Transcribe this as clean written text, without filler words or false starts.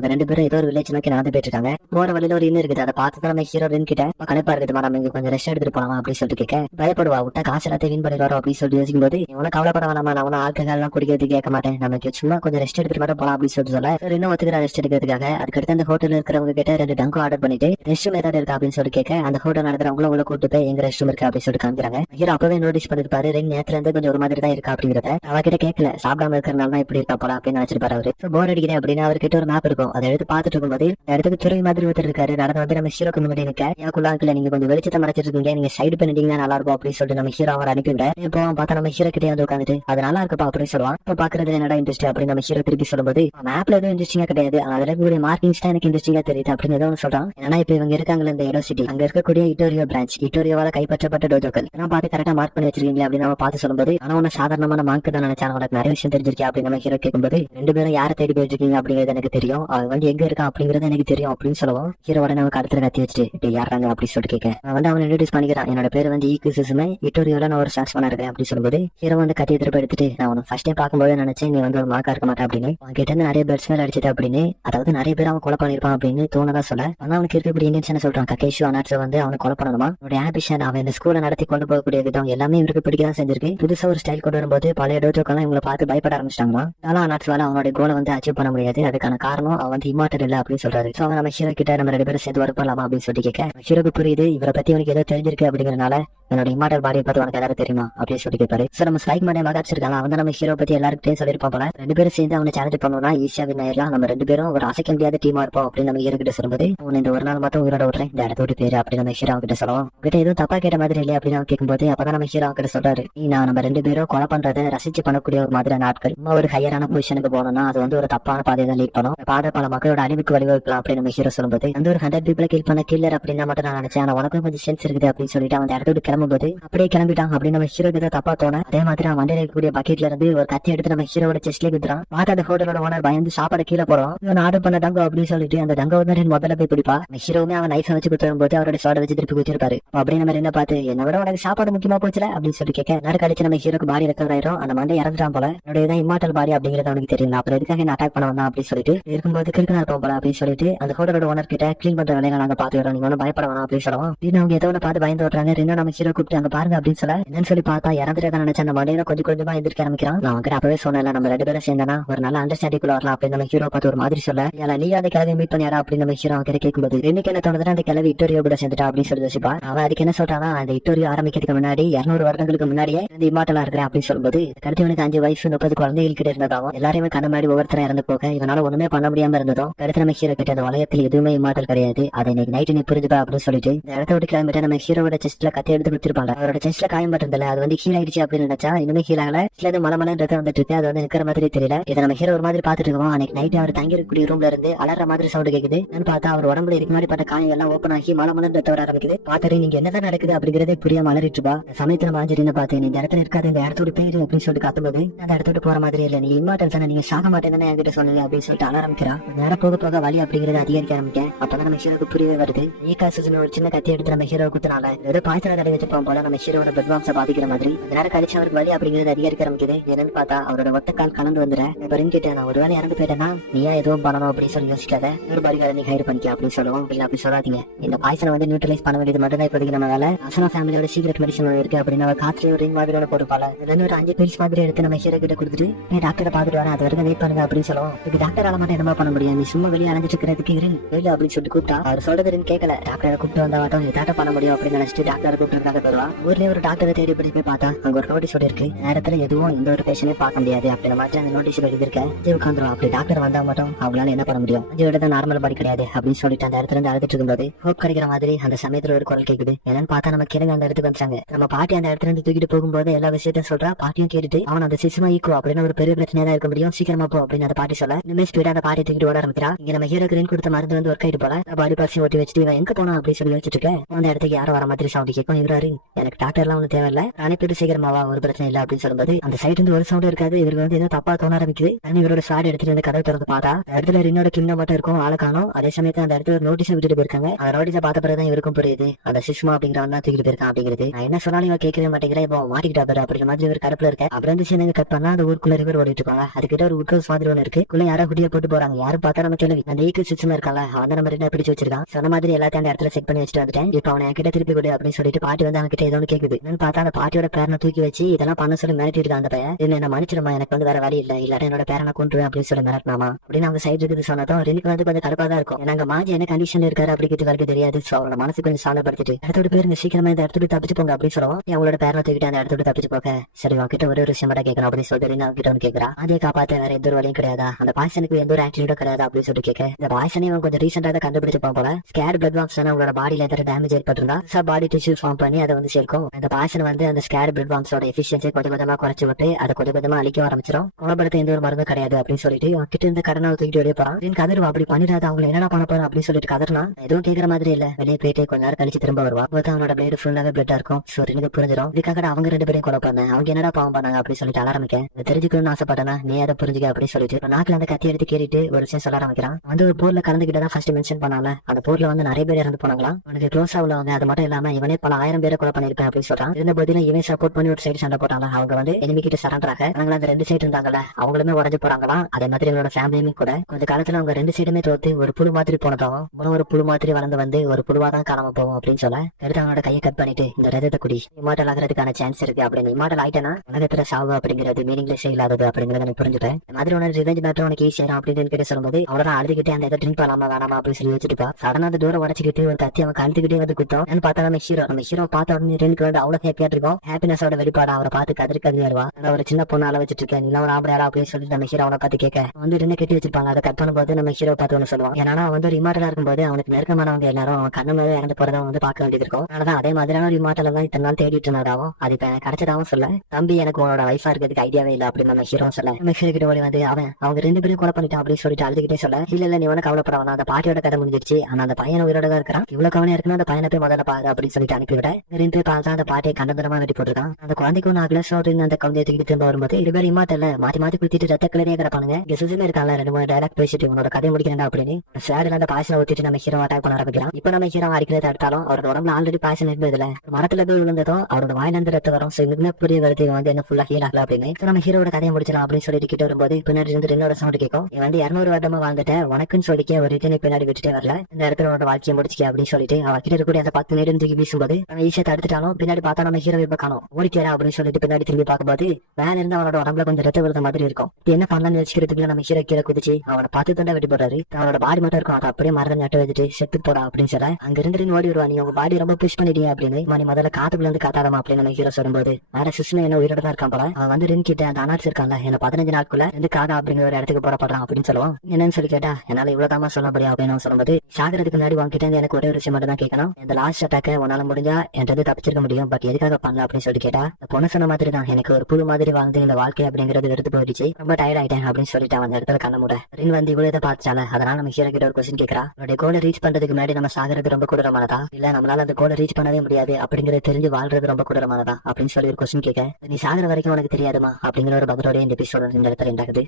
இவங்க 2 பேரும் ஏதோ ஒரு வில்லேஜ் நோக்கி நடந்து போயிட்டு இருக்காங்க. போற வழியில ஒரு இன்னும் இருக்குது. அதை பார்த்து நம்ம ஹீரோ கிட்ட கணப்பா இருக்குதுமா, நம்ம இங்க கொஞ்சம் ரெஸ்ட் எடுத்துட்டு போலாமா அப்படின்னு சொல்லிட்டு கேட்க, பயப்படுவா. விட்டா காசு எல்லாத்தையும் வீண் பண்ணிடுவாரோ அப்படின்னு சொல்லிட்டு யோசிக்கும் போது, இவனை கவலைப்பட வேணாமா, நான் ஒன்னும் ஆல்கஹால் எல்லாம் குடிக்கிறது கேட்க மாட்டேன், நமக்கு சும்மா கொஞ்சம் ரெஸ்ட் எடுத்துட்டு மட்டும் போலாம் அப்படின்னு சொல்லிட்டு சொல்ல, இன்னும் ஒத்துக்கிற ரெஸ்ட் எடுக்கிறதுக்காக அதுக்கடுத்து அந்த ஹோட்டல் இருக்கிறவங்க கிட்ட 2 டங்கு ஆர்டர் பண்ணிட்டு ரெஸ்ட் ரூம் ஏதாவது இருக்கா அப்படின்னு சொல்லி கேட்க, அந்த ஹோட்டல் நடத்துறவங்களும் உள்ள கூட்டு போய் எங்க ரெஸ்ட் ரூம் இருக்கு அப்படின்னு சொல்லிட்டு காமிக்கிறாங்க. ஹீரோ அப்பவே நோட்டீஸ் பண்ணிருப்பாரு, 2 நேரத்துல இருந்து கொஞ்சம் ஒரு மாதிரி தான் இருக்கா அப்படிங்கறத. அவகிட்ட கேட்கல, சாப்பிடாம இருக்கிறனால தான் இப்படி இருக்கா போல அப்படின்னு நினைச்சிருப்பாரு அவரு. போர் அடிக்கிறேன் அப்படின்னு அவர்கிட்ட ஒரு மேப் இருக்கும். அதை எடுத்து பாத்துட்டு இருக்கும்போது இடத்துக்கு துறை மாதிரி ஒருத்தர் இருக்காரு. நடந்து வந்து நம்ம ஹீரோக்கு முன்னாடி நிக்க, ஏக்குள்ள நீங்க கொஞ்சம் வெளிச்சத்தை மறைச்சிட்டு இருக்கீங்க, நீங்க சைடு பண்ணிட்டீங்கன்னா நல்லா இருக்கும் அப்படின்னு சொல்லிட்டு நம்ம ஹீரோ அவர் அனுப்பிவிட, இப்போ பார்த்தா நம்ம ஹீரோ கிட்டே வந்து உட்காந்துட்டு அது நல்லா இருக்குப்பா அப்படின்னு சொல்லுவான். இப்போ பாக்குறது என்னடா இன்ட்ரெஸ்ட் அப்படின்னு நம்ம ஹீரோ திருப்பி சொல்லும்போது, மேப்ல எதுவும் இன்ட்ரெஸ்டிங்கா கிடையாது, அதுல இருக்கக்கூடிய மார்க்கிங்ஸ் தான் எனக்கு இன்ட்ரெஸ்டிங்கா தெரியுது அப்படின்னு ஏதோ சொல்றான். ஏன்னா இப்ப இவங்க இருக்காங்களே இந்த யூனிவர்சிட்டி, அங்க இருக்கக்கூடிய இட்டோரியோ பிரான்ச், இட்டோரியோவால கைப்பற்றப்பட்ட டோஜோக்கள் நான் பார்த்து கரெக்டா மார்க் பண்ணி வச்சிருக்கீங்க அப்படின்னு நம்ம பார்த்து சொல்லும்போது, ஆனா ஒன்னு சாதாரணமான மார்க் தான் நினைச்சா, உனக்கு நிறைய விஷயம் தெரிஞ்சிருக்கேன் அப்படின்னு நம்ம ஹீரோ கேட்கும்போது, 2 பேரும் யாரை தேடி போயிட்டு இருக்கீங்க அப்படிங்கிறது எனக்கு தெரியும், அவன் வந்து எங்க இருக்கான் அப்படிங்கறது எனக்கு தெரியும் அப்படின்னு சொல்லுவோம். ஹீரோட நமக்கு அடுத்த கத்தி வச்சுட்டு யாராங்க அப்படின்னு சொல்லிட்டு கேட்க, அவன் இன்ட்ரோடியூஸ் பண்ணிக்கிறான். என்னோட பேர் வந்து ஈக்குசுமே, இட்டோரியோல நான் ஒரு ஸ்டார்ஸ் பண்ண இருக்கேன் அப்படின்னு சொல்லும்போது, ஹீரோ வந்து கத்தியை திருப்ப எடுத்துட்டு, நான் உனக்கு ஃபர்ஸ்ட் டைம் பார்க்கும்போது நினைச்சேன் நீ வந்து ஒரு மார்க்கா இருக்க மாட்டேன் அப்படின்னு, அவன் கிட்ட இருந்து நிறைய பெட்ஸ் மேல அடிச்சது அப்படின்னு, அதாவது நிறைய பேர் அவன் கொலை பண்ணிருப்பான் அப்படின்னு தோணதான் சொல்ல, ஆனா அவனுக்கு இருக்கக்கூடிய இன்டென்ஷன் சொல்றான். ககேஷு அனாட்ச வந்து அவனை கொலை பண்ணணுமா, அவனுடைய ஆம்பிஷன், அவன் இந்த ஸ்கூலை நடத்தி கொண்டு போகக்கூடிய விதம் எல்லாமே இவருக்கு பிடிக்கதான் செஞ்சிருக்கு. புதுசா ஒரு ஸ்டைல் கொண்டு வரும்போது பழைய டோஜோக்கெல்லாம் இவங்களை பார்த்து பயப்பட ஆரம்பிச்சிட்டாங்களா. ஆனா அனாட்சால அவனோட கோலை வந்து அச்சீவ் பண்ண முடியாது. அதுக்கான காரணம் அவன் வந்து இம்மார்டல் இல்ல அப்படின்னு சொல்றாரு. சோ அவன் நம்ம ஹீரோ கிட்ட நம்ம 2 பேரும் சேர்ந்து ஒர்க் பண்ணலாமா அப்படின்னு சொல்லி கேட்க, ஹீரோக்கு புரியுது இவரை பத்தி அவனுக்கு ஏதோ தெரிஞ்சிருக்கு அப்படிங்கறதுனால, என்னோட இம்மார்டல் பாடியை பார்த்து உனக்கு ஏதாவது தெரியுமா அப்படின்னு சொல்லி கேட்பாரு. சோ நம்ம ஸ்ட்ரைக் பண்ண மகாச்சிருக்காங்க, அவன் தான் நம்ம ஹீரோ பத்தி எல்லாருக்கிட்டையும் சொல்லிருப்பான் போல. 2 பேரும் சேர்ந்து அவனை சேலஞ்ச் பண்ணணும்னா ஈஸியா வின் ஆயிடலாம், நம்ம 2 பேரும் ஒரு அசைக்க முடியாத டீமா இருப்போம் அப்படின்னு நம்ம ஹீரோ கிட்ட சொல்லும்போது, அவன் இந்த ஒரு நாள் மட்டும் உயிரோட விடுறேன், இந்த இடத்த விட்டு பேரு அப்படின்னு நம்ம ஹீரோ கிட்ட சொல்லுவோம். கிட்ட எதுவும் தப்பா கேட்ட மாதிரி இல்லையா அப்படின்னு அவன் கேட்கும்போது, அப்பதான் நம்ம ஹீரோ கிட்ட சொல்றாரு, நான் நம்ம 2 பேரும் கொலை பண்றதை ரசிச்சு பண்ணக்கூடிய ஒரு மாதிரியான ஆட்கள், ஒரு ஹையரான பொசிஷனுக்கு போனோம்னா அது வந்து ஒரு தப்பான பாதையை தான் லீட் பண்ணும், பாதை பல மக்களோட அழிவுக்கு வழிவகுக்கலாம் அப்படின்னு நம்ம ஹீரோ சொல்லும்போது, அந்த ஒரு 100 பீப்புளை கில் பண்ண கில்லர் அப்படின்னு மட்டும் நான் நினைச்சேன், ஆனா உனக்கும் கொஞ்சம் சென்ஸ் இருக்குது அப்படின்னு சொல்லிட்டு அவன் இடத்த விட்டு கிளம்பும்போது அப்படியே கிளம்பிட்டான் அப்படின்னு நம்ம ஹீரோ கிட்ட தப்பா தோண, அதே மாதிரி அவன் வண்டியில இருக்கக்கூடிய பக்கெட்ல இருந்து ஒரு கத்தி எடுத்து நம்ம ஹீரோட செஸ்ட்ல குத்துறான். மாட்டா அந்த ஹோட்டலோட ஓனர் பயந்து சாப்பாடு கீழே போறோம், இவன் ஆர்டர் பண்ண டங்கோ அப்படின்னு சொல்லிட்டு அந்த டங்கோ வந்து முதல்ல போய் பிடிப்பா. ஹீரோவுமே அவன் நைஃபை வச்சு குத்தும் போது அவரோட சோட வச்சு திருப்பி குத்திருப்பாரு. அப்படியே நம்ம என்ன பார்த்து, என்ன விட உனக்கு சாப்பாடு முக்கியமா போச்சுல அப்படின்னு சொல்லி கேட்க, நறுக்கு அடிச்சு நம்ம ஹீரோக்கு பாடி ரெக்கவர் ஆயிரும். அந்த மண்டை இறந்துட்டான் போல, என்னோட இம்மார்டல் பாடி அப்படிங்கிறது அவனுக்கு தெரியல, அப்புறம் எதுக்காக என்ன அட்டாக் பண்ண வந்தான் அப்படின்னு சொல்லிட்டு இருக்கும்போது கிறுக்கனா இருப்போம் போல அப்படின்னு சொல்லிட்டு அந்த ஹோட்டலோட ஓனர் கிட்ட கிளீன் பண்ற வேலையை நாங்க பாத்து வரோம், நீங்க ஒன்னும் பயப்பட வேணாம் அப்படின்னு சொல்லுவோம். அவங்க ஏதோ ஒன்று பார்த்து பயந்து விடுறாங்க. இன்னும் நம்ம ஹீரோ கூப்பிட்டு அங்க பாருங்க அப்படின்னு சொல்ல, என்னன்னு சொல்லி பார்த்தா இறந்துட்டு நினைச்ச அந்த மண்டையில கொஞ்சம் கொஞ்சமா எந்திரிக்க ஆரம்பிக்கிறான். நான் அவங்க அப்பவே சொன்னல, நம்ம 2 பேரும் சேர்ந்தனா ஒரு நல்ல அண்டர்ஸ்டாண்டிங் வரலாம் அப்படின்னு நம்ம ஹீரோ பார்த்து ஒரு மாதிரி சொல்ல, நீ அந்த கிளவி மீட் பண்ணியாரா அப்படின்னு நம்ம ஹீரோ கிட்ட கேட்கும்போது, இன்னைக்கு என்ன தோணுதுன்னா அந்த கிளவி இட்டோரியோ கூட சேர்ந்துட்டா அப்படின்னு சொல்லி யோசிப்பா. அவன் அதுக்கு என்ன சொல்றானா, அந்த இட்டோரியோ ஆரம்பிக்கிறதுக்கு முன்னாடி 200 வருடங்களுக்கு முன்னாடியே இந்த இம்மார்டலா இருக்கிறேன் அப்படின்னு சொல்லும்போது, கருத்து இவனுக்கு 5 வயசு 30 குழந்தைகள் கிட்ட இருந்ததாவும், எல்லாருமே கண்ண முன்னாடி ஒவ்வொருத்தரும் இறந்து போக இவனால ஒண்ணுமே பண்ண முடியாம இருந்ததும், கருத்து நம்ம ஹீரோ கிட்ட அந்த வளையத்தில் எதுவுமே இம்மார்டல் கிடையாது, அதை இன்னைக்கு நைட்டு நீ புரிஞ்சுப்பா அப்படின்னு சொல்லிட்டு இந்த இடத்த விட்டு கிளம்பிட்டு நம்ம ஹீரோட செஸ்ட்ல கத்தி எடுத்து கொடுத்திருப்பாங்க. அவரோட செஸ்ட்ல காயம் பட்டிருந்தல, அது வந்து ஹீல் ஆயிடுச்சு அப்படின்னு நினைச்சா இனிமே ஹீல் ஆகல, சில மலமலன்றது வந்துட்டு இருக்கு, அது வந்து நிக்கிற மாதிரி தெரியல. இதை நம்ம ஹீரோ ஒரு மாதிரி பாத்துட்டு இருக்கோம். அன்னைக்கு நைட் அவர் தங்கி இருக்கக்கூடிய ரூம்ல இருந்து அலற மாதிரி சவுண்ட் கேக்குது. பார்த்தா அவர் உடம்புல இதுக்கு மாதிரி பட்ட காயம் எல்லாம் ஓப்பன் ஆகி மலமலன்றது வர ஆரம்பிக்குது. பாத்தரி நீங்க என்னதான் நடக்குது அப்படிங்கறதே புரியாம அலறிட்டு இருப்பா. சமயத்துல மாஞ்சிரின்னு பார்த்து, நீ இந்த இடத்துல இருக்காது, இந்த இடத்தோட பேரு அப்படின்னு சொல்லிட்டு காத்தும்போது, அந்த இடத்தோட போற மாதிரி இல்ல, நீ இம்மார்டல் தானே, நீங்க சாக மாட்டேன்னு என்கிட்ட சொன்னீங்க அப்படின்னு சொல்லிட்டு அலற ஆரம்பிக்கிறா. நேரம் போக போக வலி அப்படிங்கறது அதிகரிக்க ஆரம்பிக்க, அப்பதான் நம்ம ஹீரோக்கு புரியவே வருது. ஒரு சின்ன கத்தி எடுத்து நம்ம ஹீரோ குத்துனால ஏதோ பாய்ச்சல தடவை வச்சிருப்போம் போல நம்ம ஹீரோட பெட் பாக்ஸை பாதிக்கிற மாதிரி. நேரம் கழிச்சு அவருக்கு வலி அப்படிங்கிறது அதிகரிக்க ஆரம்பிக்குது. என்னன்னு பார்த்தா அவரோட ஒத்த கால் கலந்து வந்துடுறேன். கிட்ட நான் ஒரு வேலை இறந்து போயிட்டேன்னா நீ எதுவும் பண்ணணும் அப்படின்னு சொல்லி யோசிக்காத, ஒரு பாடிகார நீ ஹைர் பண்ணிக்க அப்படின்னு சொல்லுவோம். இல்ல அப்படி சொல்லாதீங்க, இந்த பாய்ச்சலை வந்து நியூட்ரலைஸ் பண்ண வேண்டியது மட்டும் தான் இப்போதைக்கு நம்ம வேலை. அசனா ஃபேமிலியோட சீக்ரெட் மெடிசன் இருக்கு அப்படின்னு அவர் காத்துல ஒரு ரிங் மாதிரியோட போட்டுப்பால, இதுல ஒரு 5 பீல்ஸ் மாதிரி எடுத்து நம்ம ஹீரோ கிட்ட கொடுத்துட்டு டாக்டரை பாத்துட்டு வரேன், அது வரைக்கும் வெயிட் பண்ணுங்க அப்படின்னு சொல்லுவோம். இப்ப டாக்டரால மட்டும் என்னமா பண்ண முடியும், நீ சும்மா வெளியே அலைஞ்சிட்டு இருக்கிறதுக்கு வெளியே அப்படின்னு சொல்லிட்டு கூப்பிட்டா அவர் சொல்றது கேட்கல. டாக்டரை கூப்பிட்டு வந்தா மட்டும் இதாட்ட பண்ண முடியும் அப்படின்னு நினைச்சிட்டு டாக்டரை கூப்பிட்டு வருவா. ஊர்லயே ஒரு டாக்டரை தேடி போய் பார்த்தா அங்க ஒரு நோட்டீஸ் இருக்கு, நேரத்துல எதுவும் இந்த ஒரு பேஷனே பார்க்க முடியாது அப்படின்ற மாதிரி அந்த நோட்டீஸ் எழுதிருக்க. உட்காந்துரும். அப்படி டாக்டர் வந்தா மட்டும் அவங்களால என்ன பண்ண முடியும், அஞ்சோட நார்மல் பாடி கிடையாது அப்படின்னு சொல்லிட்டு அந்த இடத்துல இருந்து அழுதுட்டு இருக்கும்போது ஹோப் கிடைக்கிற மாதிரி அந்த சமயத்துல ஒரு குரல் கேக்குது. என்னன்னு பார்த்தா நம்ம கிழங்கு அந்த இடத்துக்கு வந்துட்டாங்க. நம்ம பாட்டி அந்த இடத்துல இருந்து தூக்கிட்டு போகும்போது எல்லா விஷயத்தையும் சொல்றா. பாட்டியும் கேட்டுட்டு அவன் அந்த சிசுமா ஈக்கோ அப்படின்னு ஒரு பெரிய பிரச்சனையா தான் இருக்க முடியும், சீக்கிரமா போ அப்படின்னு அந்த பாட்டி சொல்ல, இனிமே ஸ்பீடா அந்த பாட்டி தூக்கிட்டு ஓட ஆரம்பிக்கிறா. இங்க நம்ம ஹீரோ கிரீன் கொடுத்த மருந்து வந்து ஒர்க் ஆயிட்டு போல, பாடி பர்சி ஓட்டி வச்சுட்டு இவன் எங்க போனா அப்படின்னு சொல்லி வச்சுட்டு இருக்க. அந்த இடத்துக்கு யாரும் வர மாதிரி சவுண்ட் கேட்கும். இவரு ரின் எனக்கு டாக்டர் எல்லாம் ஒன்னும் தேவையில்ல அனுப்பிட்டு சீக்கிரமாவா ஒரு பிரச்சனை இல்ல அப்படின்னு சொல்லும்போது அந்த சைட் இருந்து ஒரு சவுண்ட் இருக்காது. இவருக்கு வந்து ஏதோ தப்பா தோண ஆரம்பிக்குது. இவரோட ஸ்வாட் எடுத்துட்டு வந்து கதவை திறந்து பார்த்தா இடத்துல ரின்னோட கிண்ணம் மட்டும் இருக்கும், ஆளை காணும். அதே சமயத்துல அந்த இடத்துல ஒரு நோட்டீஸ் விட்டுட்டு போயிருக்காங்க. அந்த நோட்டீஸை பார்த்த பிறகுதான் இவருக்கும் புரியுது அந்த சுஷ்மா அப்படிங்கிறவன் தான் தூக்கிட்டு போயிருக்கான் அப்படிங்கிறது. நான் என்ன சொன்னாலும் இவன் கேட்கவே மாட்டேங்கிறேன், இப்போ மாட்டிக்கிட்டா பாரு அப்படிங்கிற மாதிரி ஒரு கருப்புல இருக்க. அப்புறம் வந்து சேர்ந்து கட் பண்ணா அந்த ஊருக்குள்ள ரிவர் ஓடிட்டு இருப்பாங்க. அதுக்கிட்ட ஒரு உட்கோஸ் மாதிரி ஒன்று இருக்கு. குள்ள யாரோ குடிய போட்டு போறாங்க. யாரும் பார்த்தா நம்ம கேள்வி அந்த ஈக்கு சுத்தமா இருக்காங்க. அவன் நம்ம ரெண்டா பிடிச்சு வச்சிருக்கான். சொன்ன மாதிரி எல்லாத்தையும் அந்த இடத்துல செட் பண்ணி வச்சுட்டு வந்துட்டேன். இப்போ அவன் என்கிட்ட திருப்பி கொடு அப்படின்னு சொல்லிட்டு பாட்டி வந்து அவன் கிட்ட ஏதோ கேக்குது. என்னன்னு பார்த்தா அந்த பாட்டியோட பேரனை தூக்கி வச்சு இதெல்லாம் பண்ண சொல்லி மிரட்டி இருக்கான் அந்த பையன். என்ன மன்னிச்சிருமா, எனக்கு வந்து வேற வழி இல்ல, இல்லாட்ட என்னோட பேரனை கொண்டுருவேன் அப்படின்னு சொல்லி மிரட்டினாமா அப்படின்னு அவங்க சைடு இருக்குது. சொன்னதும் ரெண்டுக்கு வந்து கொஞ்சம் கடுப்பா தான் இருக்கும். நாங்க மாஜி என்ன கண்டிஷன் இருக்காரு அப்படிங்கிறது வரைக்கும் தெரியாது. சோ அவரோட மனசு கொஞ்சம் சாந்தப்படுத்திட்டு இடத்தோட பேருங்க சீக்கிரமா இந்த இடத்துல தப்பிச்சு போங்க அப்படின்னு சொல்லுவோம். அவங்களோட பேரனை தூக்கிட்டு அந்த இடத்துல தப்பிச்சு போக சரி உங்ககிட்ட ஒரு விஷயம் மட்டும் கேட்கணும் அப்படின்னு சொல்லிட்டு அவங்க கிட்ட வந்து கேட்கறா. அதே காப்பாத்த வேற எந்த ஒரு வழியும் கிடையாதா, அந்த பாய்சனுக்கு எந்த ஒரு ஆக்சிடென்டோ கிடையாது அப்படின்னு சொல்லிட்டு கேட்க இந்த பாய்சனே அவங்க கொஞ்சம் ரீசெண்டா தான் கண்டுபிடிச்சு போல. ஸ்கேட் பிளட் வாம்ஸ் அவங்களோட பாடியில ஏதாவது டேமேஜ் ஏற்பட்டிருந்தா பாடி டிஷ்யூ ஃபார்ம் பண்ணி அதை வந்து சேர்க்கும். அந்த பாய்சன் வந்து அந்த ஸ்கேட் பிளட் வாம்ஸோட எஃபிஷியன்சி கொஞ்சம் கொஞ்சமா குறைச்சு விட்டு அதை கொஞ்சம் கொஞ்சமா அழிக்க ஆரம்பிச்சிடும். குணப்படுத்த எந்த ஒரு மருந்தும் கிடையாது அப்படின்னு சொல்லிட்டு கிட்ட இருந்து கடனை தூக்கிட்டு வெளியே போறான். கதறு அப்படி பண்ணிடாது, அவங்க என்னடா பண்ண போறோம் அப்படின்னு சொல்லிட்டு கதறினா எதுவும் கேட்கற மாதிரி இல்ல. வெளியே போயிட்டு கொஞ்ச நேரம் கழிச்சு திரும்ப வருவா. அவனோட பிளேடு ஃபுல்லாவே பிளட்டா இருக்கும். சோ எனக்கு புரிஞ்சிடும் இதுக்காக அவங்க ரெண்டு பேரும் கொலை பண்ண அவங்க என்னடா பாவம் பண்ணாங்க அப்படின்னு சொல்லிட்டு ஆரம்பிக்க. தெரிஞ்சுக்கணும்னு ஆசைப்பட்டனா நீ அதை புரிஞ்சுக்க அப்படின்னு சொல்லிட்டு நாக்குல அந்த கத்தி எடுத்து கேட்டுட்டு ஒரு விஷயம் சொல்ல ஆரம்பிக்கிறான். வந்து ஒரு போர்ல கலந்துகிட்டதான் ஃபர்ஸ்ட் மென்ஷன் பண்ணால அந்த போர்ல வந்து நிறைய பேர் இறந்து போனாங்களா, உனக்கு க்ளோஸ் ஆகுவாங்க. அது மட்டும் இல்லாம இவனே பல 1000 பேரை கொலை பண்ணிருப்பேன் அப்படின்னு சொல்றான். இருந்த போதிலும் இவன் சப்போர்ட் பண்ணி ஒரு சைடு சண்டை போட்டாங்க. அவங்க வந்து எனிமி கிட்ட சரண்டராக நாங்களா அந்த ரெண்டு சைடு இருந்தாங்கல்ல அவங்களுமே உடஞ்சு போறாங்களாம். அதே மாதிரி என்னோட ஃபேமிலியுமே கூட கொஞ்ச காலத்துல அவங்க ரெண்டு சைடுமே தோத்து ஒரு புழு மாதிரி போனதாவும் ஒரு புழு மாதிரி வளர்ந்து வந்து ஒரு புழுவா தான் காணாம போவோம் அப்படின்னு சொல்ல எடுத்து அவனோட கையை கட் பண்ணிட்டு இந்த ரதத்தை குடி இம்மார்டல் ஆகிறதுக்கான சான்ஸ் இருக்கு அப்படின்னு. இம்மார்டல் ஆயிட்டேன்னா உலகத்துல சாவு அப்படிங்கிறது மீனிங்லெஸ்ஸே இல்லாதது அப்படிங்கறத எனக்கு புரிஞ்சுட்டேன். இந்த மாதிரி உனக்கு ரிவெஞ்ச் மேட்டர் உனக்கு ஈஸியா அப்படின்னு கிட்ட சொல்லும்போது அவ்வளவுதான் அழுதுகிட்டே அந்த இதை ட்ரிங்க் பண்ணலாமா வேணாமா அப்படின்னு சொல்லி வச்சுட்டு சடனா அந்த டோரை உடச்சிக்கிட்டு ஒரு கத்தி அவன் கழுத்துக்கிட்டே வந்து குத்தோம். பார்த்தா நம்ம ஹீரோ பார்த்த உடனே ரெண்டு வந்து அவ்வளவு ஹேப்பியா இருக்கும். ஹாப்பினஸோட வெளிப்பாடு அவரை பார்த்து கதிர்கதி வருவா. ஒரு சின்ன பொண்ணு அள வச்சுட்டு இருக்கேன் நீ ஒரு ஆம்பளையாரா அப்படின்னு சொல்லிட்டு நம்ம ஹீரோ அவனை பார்த்து கேட்க வந்து ரெண்டு கட்டி வச்சிருப்பாங்க. அதை கட் பண்ணும்போது நம்ம ஹீரோ பார்த்து ஒன்று சொல்லுவான். ஏன்னா வந்து ஒரு இமாட்டலா இருக்கும்போது அவனுக்கு நெருக்கமானவங்க எல்லாரும் அவன் கண்ணு மேலே இறந்து போறதை வந்து பார்க்க வேண்டியது இருக்கும். அதனால அதே மாதிரியான ஒரு இமாட்டல தான் இத்தனை நாள் தேடிட்டு இருந்தாவும் அது இப்ப கிடைச்சதாவும் சொல்ல தம்பி எனக்கு உன்னோட வைஃபா இருக்கிறதுக்கு ஐடியாவே இல்லை அப்படின்னு நம்ம ஹீரோ சொல்ல நம்ம ஹீரோ கிட்ட ஓடி வந்து அவன் அவங்க ரெண்டு பேரும் கொலை பண்ணிட்டான் அப்படின்னு சொல்லிட்டு அழுதுகிட்டே சொல்ல இல்ல நீ உனக்கு கவலைப்படவனா அந்த பாட்டியோட கதை முடிஞ்சிருச்சு. ஆனா அந்த பையன் உயிரோட தான் இருக்கிறான். இவ்வளவு கவனியா இருக்குன்னா அந்த பையனை போய் முதல்ல பாரு அப்படின்னு சொல்லிட்டு அனுப்பிவிட ரெண்டு பேர் பார்த்தா அந்த பாட்டியை கண்டந்தரமா வெட்டி போட்டுருக்கான். அந்த குழந்தைக்கு ஒன்று அகில சோறு அந்த குழந்தைய தூக்கிட்டு திரும்ப வரும்போது இது பேர் இமாட்டல்ல மாத்தி மாத்தி குத்திட்டு ரத்த கிளறியே கிடப்பானுங்க. கெசுமே இருக்காங்க ரெண்டு மூணு டைலாக் பேசிட்டு உன்னோட கதை முடிக்கிறேன் அப்படின்னு சேடுல அந்த பாய்சனை ஊத்திட்டு நம்ம ஹீரோ அட்டாக் பண்ண ஆரம்பிக்கிறான். இப்ப நம்ம ஹீரோ அடிக்கிறத தடுத்தாலும் அவரோட உடம்புல ஆல்ரெடி பாய்சன் இருந்ததுல மரத்துல போய் விழுந்ததும் அவரோட வாயில இருந்து ரத்த வரும். சோ இதுக்குமே புரிய வருது வந்து என்ன ஃபுல்லா ஹீல் ஆகல அப்படின்னு நம்ம ஹீரோட கதையை முடிச்சிடலாம் அப்படின்னு சொல்லிட்டு கிட்ட வரும்போது பின்னாடி இருந்து என்னோட சவுண்ட் கேட்கும். இவன் வந்து 200 வருடமா வாழ்ந்துட்ட உனக்குன்னு சொல்லிக்க ஒரு இதனை பின்னாடி விட்டுட்டே வரல இந்த இடத்துல உன்னோட வாழ்க்கையை முடிச்சுக்க அப்படின்னு சொல்லிட்டு அவன் கிட்ட இருக்கக்கூடிய அந்த 10 நேரம் தூக்கி வீசும்போது அவன் ஈஸியா தடுத்துட்டாலும் பின்னாடி பார்த்தா நம்ம ஹீரோ இப்ப காணும் ஓடிச்சேரா அப்படின்னு சொல்லிட்டு பின்னாடி திரும்பி பார்க்கும்போது மேல இருந்து அவனோட உடம்புல கொஞ்சம் ரத்த விழுந்த மாதிரி இருக்கும். என்ன பண்ணலாம்னு வச்சுக்கிறதுக்குள்ள நம்ம ஹீரோ கீழே குதிச்சு அவனோட 10 துண்டா வெட்டி போடுறாரு. அவனோட பாடி மட்டும் இருக்கும் அதை அப்படியே மரத்தை நட்டு வச்சுட்டு செத்து போடா அப்படின்னு சொல்ல அங்க இருந்து ஓடி வருவா. நீ உங்க பாடி ரொம்ப புஷ் பண்ணிட்டீங்க அப்படின்னு மணி முதல்ல காத்துக்குள்ள இருந்து காத்தாதமா அப்படின்னு நம்ம ஹீரோ சொல்லும்போது வேற சுஷ்மா என்ன உயிரோட தான் இருக்கான் போல. அவன் வந்து ரின் கிட்ட அந்த அனார்ஸ் இருக்கான்ல என்ன 15 நாட்குள்ள இருந்து காதா அப்படிங்கிற ஒரு இடத்துக்கு போறப்படுறான் அப்படின்னு சொல்லுவான். என்னன்னு சொல்லி கேட்டா என்னால இவ்வளவுதாமா சொல்ல முடியும் அப்படின்னு சொல்லும்போது சாகிறதுக்கு முன்னாடி உங்ககிட்ட இருந்து எனக்கு ஒரே ஒரு விஷயம் மட்டும் தான் கேட்கணும். இந்த லாஸ்ட் அட்டாக்க உன்னால முடிஞ்சா என்கிட்ட தப்பிச்சிருக்க முடியும், பட் எதுக்காக பண்ணல அப்படின்னு சொல்லி கேட்டா பொண்ணு சொன்ன மாதிரி தான் எனக்கு ஒரு புழு மாதிரி வாழ்ந்து இந்த வாழ்க்கை அப்படிங்கிறது வெறுத்து போயிடுச்சு, ரொம்ப டயர்ட் ஆயிட்டேன் அப்படின்னு சொல்லிட்டு அவன் அந்த இடத்துல கண்ண மூட ரின் வந்து இவ்வளவு இதை பார்த்தால. அதனால நம்ம ஹீரோ கிட்ட ஒரு கொஸ்டின் கேட்கறா. அவருடைய கோலை ரீச் பண்றதுக்கு முன்னாடி நம்ம சாகிறது ரொம்ப கொடூரமானதா இல்ல நம்மளால அந்த கோலை ரீச் பண்ணவே முடியாது அப்படிங்கறது தெரிஞ்சு வாழ்றது ரொம்ப கொடூரமானதா அப்படின்னு சொல்லி ஒரு கொஸ்டின் கேட்க நீ சாகிற வரைக்கும் உனக்கு தெரியாதுமா அப்படிங்கிற ஒரு பதிலோட இந்த எபிசோட இந்த இடத்துல உண்டாகுது.